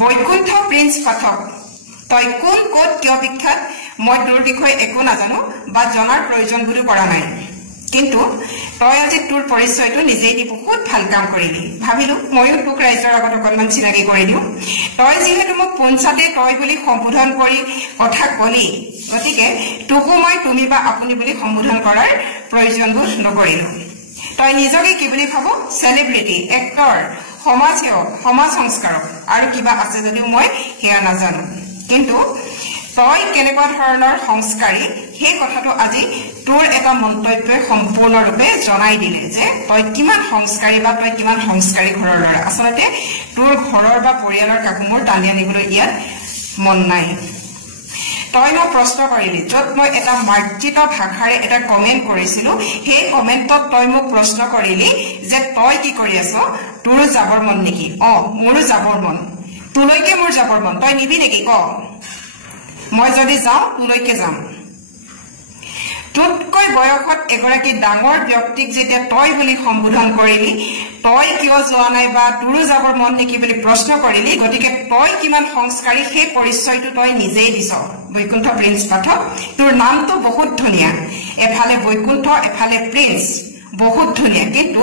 Vaikuntha prince পাঠক তই কোন coat কিয় বিখ্যাত মই তোৰ বিষয়ে একো নাজানো বা জনাৰ প্ৰয়োজন বুলি কৰা নাই কিন্তু তই আজি তোৰ পৰিচয়টো নিজেই দি বহুত ভাল কাম কৰিলি ভাবিলো ময়ো তোক ৰাইজৰ আগত অকণমান চিনাকি কৰি দিওঁ তই যিহেতু মোক পোনছাতে তই বুলি সম্বোধন কৰি কথা কলি গতিকে তোকো মই তুমি বা আপুনি বুলি সম্বোধন কৰাৰ প্ৰয়োজন বোধ নকৰিলো তই নিজকে কি বুলি ভাব সেলিব্ৰিটি এক্টৰ সমাজসেৱক সমাজ সংস্কাৰক আৰু কিবা আছে যদিও মই হেয়া নাজানো কিন্তু তই কেনেকুৱা ধৰণৰ সংস্কাৰী সেই কথাটো আজি তোৰ এটা মন্তব্যই সম্পূৰ্ণৰূপে জনাই দিলে যে তই কিমান সংস্কাৰী বা তই কিমান সংস্কাৰী ঘৰৰ ল'ৰা আচলতে তোৰ ঘৰৰ বা পৰিয়ালৰ কাকো মোৰ টানি আনিবলৈ ইয়াত মন নাই তই মোক প্ৰশ্ন কৰিলি য'ত মই এটা মাৰ্জিত ভাষাৰে এটা কমেণ্ট কৰিছিলো সেই কমেণ্টত তই মোক প্ৰশ্ন কৰিলি যে তই কি কৰি আছ তোৰো যাবৰ মন নেকি মোৰো যাবৰ মন তোলৈকে মোৰ যাবৰ মন তই নিবি নেকি ক মই যদি যাওঁ তোলৈকে যাম তোতকৈ বয়সত এগৰাকী ডাঙৰ ব্যক্তিক যেতিয়া তই বুলি সম্বোধন কৰিলি তই কিয় যোৱা নাই বা তোৰো যাবৰ মন নেকি বুলি প্ৰশ্ন কৰিলি গতিকে তই কিমান সংস্কাৰী সেই পৰিচয়টো তই নিজেই দিছ বৈকুণ্ঠ প্ৰিন্স পাঠক তোৰ নামটো বহুত ধুনীয়া এফালে বৈকুণ্ঠ এফালে প্ৰিন্স বহুত ধুনীয়া কিন্তু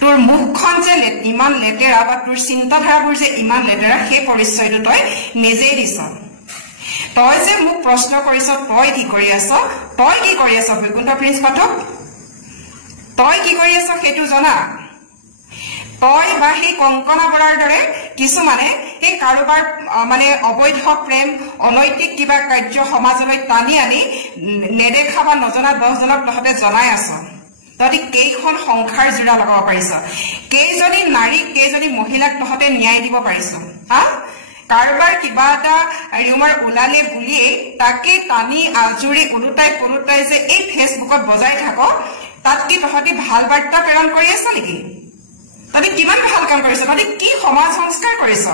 তোৰ মুখখন যে ইমান লেতেৰা বা তোৰ চিন্তাধাৰাবোৰ যে ইমান লেতেৰা সেই পৰিচয়টো তই নিজেই দিছ তই যে মোক প্ৰশ্ন কৰিছ তই কি কৰি আছ বৈকুণ্ঠ প্ৰিন্স পাঠক তই কি কৰি আছ সেইটো জনা তই বা সেই কংকনা বৰাৰ দৰে কিছুমানে সেই কাৰোবাৰ মানে অবৈধ প্ৰেম অনৈতিক কিবা কাৰ্য সমাজলৈ টানি আনি নেদেখা বা নজনা 10 জনক তহঁতে জনাই আছ তহঁতি কেইখন সংসাৰ জোৰা লগাব পাৰিছ কেইজনী নাৰীক কেইজনী মহিলাক তহঁতে ন্যায় দিব পাৰিছ কাৰোবাৰ কিবা এটা ৰিউমাৰ ওলালে বুলিয়ে তাকে টানি আজুৰি উলুটাই যে এই ফেচবুকত বজাই থাক তাত কি তহঁতি ভাল বাৰ্তা প্ৰেৰণ কৰি আছ নেকি তহঁতি কিমান ভাল কাম কৰিছ তহঁতি কি সমাজ সংস্কাৰ কৰিছ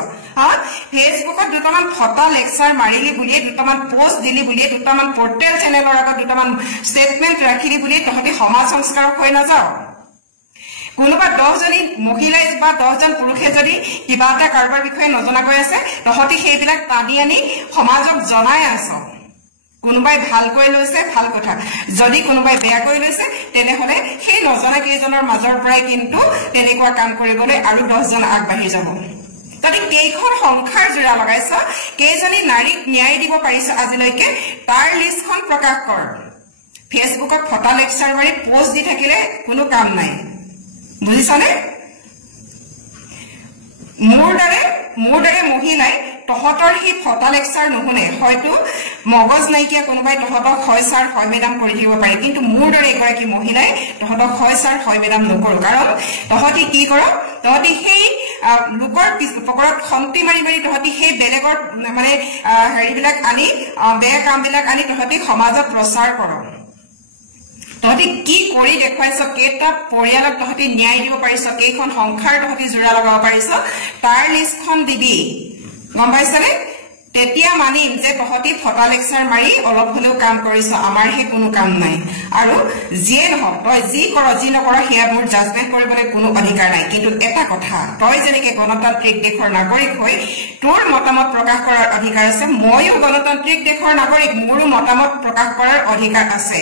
ফেচবুকত দুটামান ফটা লেকচাৰ মাৰিলি বুলিয়ে দুটামান পোষ্ট দিলি বুলিয়ে দুটামান পৰ্টেল চেনেলৰ আগত দুটামান ষ্টেটমেণ্ট ৰাখিলি বুলিয়ে তহঁতি সমাজ সংস্কাৰক হৈ নাযাও কোনোবা 10 জনী মহিলাই বা 10 জন পুৰুষে যদি কিবা এটা কাৰোবাৰ বিষয়ে নজনা গৈ আছে তহঁতি সেইবিলাক টানি আনি সমাজক জনাই আছ কোনোবাই ভালকৈ লৈছে ভাল কথা যদি কোনোবাই বেয়াকৈ লৈছে তেনেহলে সেই নজনা কেইজনৰ মাজৰ পৰাই কিন্তু তেনেকুৱা কাম কৰিবলৈ আৰু 10 জন আগবাঢ়ি যাব তহঁতি কেইখন সংসাৰ জোৰা লগাইছ কেইজনী নাৰীক ন্যায় দিব পাৰিছ আজিলৈকে তাৰ লিষ্টখন প্ৰকাশ কৰ ফেচবুকত ফটা লেকচাৰ মাৰি পোষ্ট দি থাকিলে কোনো কাম নাই বুজিছনে মোৰ দৰে মহিলাই তহঁতৰ সেই ফটা লেকচাৰ নুশুনে হয়তো মগজ নাইকিয়া কোনোবাই তহঁতক হয় ছাৰ হয় মেডাম কৰি দিব পাৰে কিন্তু মোৰ দৰে এগৰাকী মহিলাই তহঁতক হয় ছাৰ হয় মেডাম নকৰো কাৰণ তহঁতি কি কৰ তহঁতি সেই লোকৰ পকৰত খন্তি মাৰি তহঁতি সেই বেলেগৰ মানে হেৰিবিলাক আনি বেয়া কামবিলাক আনি তহঁতি সমাজত প্ৰচাৰ কৰ তহঁতি কি কৰি দেখুৱাইছ কেইটা পৰিয়ালক তহঁতি ন্যায় দিব পাৰিছ কেইখন সংসাৰ তহঁতি জোৰা লগাব পাৰিছ তাৰ লিষ্টখন দিবি গম পাইছনে তেতিয়া মানিম যে তহঁতি ফটা লেকচাৰ মাৰি অলপ হলেও কাম কৰিছ আমাৰ হে কোনো কাম নাই আৰু যিয়ে নহওক তই যি কৰ যি নকৰ সেয়া মোৰ জাজমেণ্ট কৰিবলৈ কোনো অধিকাৰ নাই কিন্তু এটা কথা তই যেনেকৈ গণতান্ত্ৰিক দেশৰ নাগৰিক হৈ তোৰ মতামত প্ৰকাশ কৰাৰ অধিকাৰ আছে ময়ো গণতান্ত্ৰিক দেশৰ নাগৰিক মোৰো মতামত প্ৰকাশ কৰাৰ অধিকাৰ আছে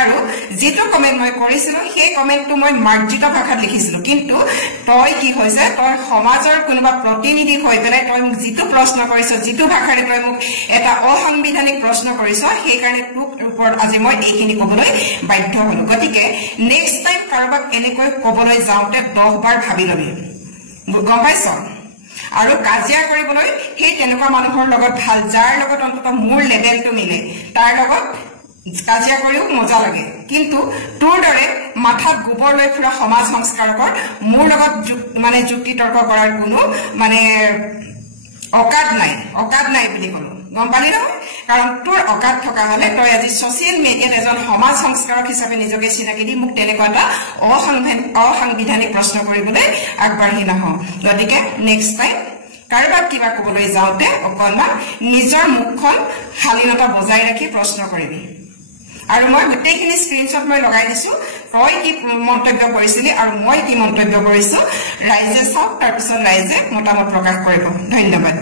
আৰু যিটো কমেণ্ট মই কৰিছিলোঁ সেই কমেণ্টটো মই মাৰ্জিত ভাষাত লিখিছিলোঁ কিন্তু তই কি হৈছে তই সমাজৰ কোনোবা প্ৰতিনিধি হৈ পেলাই তই মোক যিটো প্ৰশ্ন কৰিছ যিটো ভাষাৰে তই মোক এটা অসাংবিধানিক প্ৰশ্ন কৰিছ সেইকাৰণে তোৰ ওপৰত আজি মই এইখিনি ক'বলৈ বাধ্য হলো গতিকে নেক্সট টাইম কাৰোবাক এনেকৈ ক'বলৈ যাওঁতে 10 বাৰ ভাবি লবি গম পাইছ আৰু কাজিয়া কৰিবলৈ সেই তেনেকুৱা মানুহৰ লগত ভাল যাৰ লগত অন্ততঃ মোৰ লেভেলটো মিলে তাৰ লগত কাজিয়া কৰিও মজা লাগে কিন্তু তোৰ দৰে মাথাত গোবৰ লৈ ফুৰা সমাজ সংস্কাৰকৰ মোৰ লগত মানে যুক্তি তৰ্ক কৰাৰ কোনো মানে অকাদ নাই বুলি ক'লো গম পালি নহয় কাৰণ তোৰ অকাদ থকা হলে তই আজি ছচিয়েল মিডিয়াত এজন সমাজ সংস্কাৰক হিচাপে নিজকে চিনাকি দি মোক তেনেকুৱা এটা অসাংবিধানিক প্ৰশ্ন কৰিবলৈ আগবাঢ়ি নাহ গতিকে নেক্সট টাইম কাৰোবাক কিবা ক'বলৈ যাওঁতে অকণমান নিজৰ মুখখন শালীনতা বজাই ৰাখি প্ৰশ্ন কৰিবি আৰু মই গোটেইখিনি স্ক্ৰীনশ্বট মই লগাই দিছো তই কি মন্তব্য কৰিছিলি আৰু মই কি মন্তব্য কৰিছো ৰাইজে চাওক তাৰ পিছত ৰাইজে মতামত প্ৰকাশ কৰিব ধন্যবাদ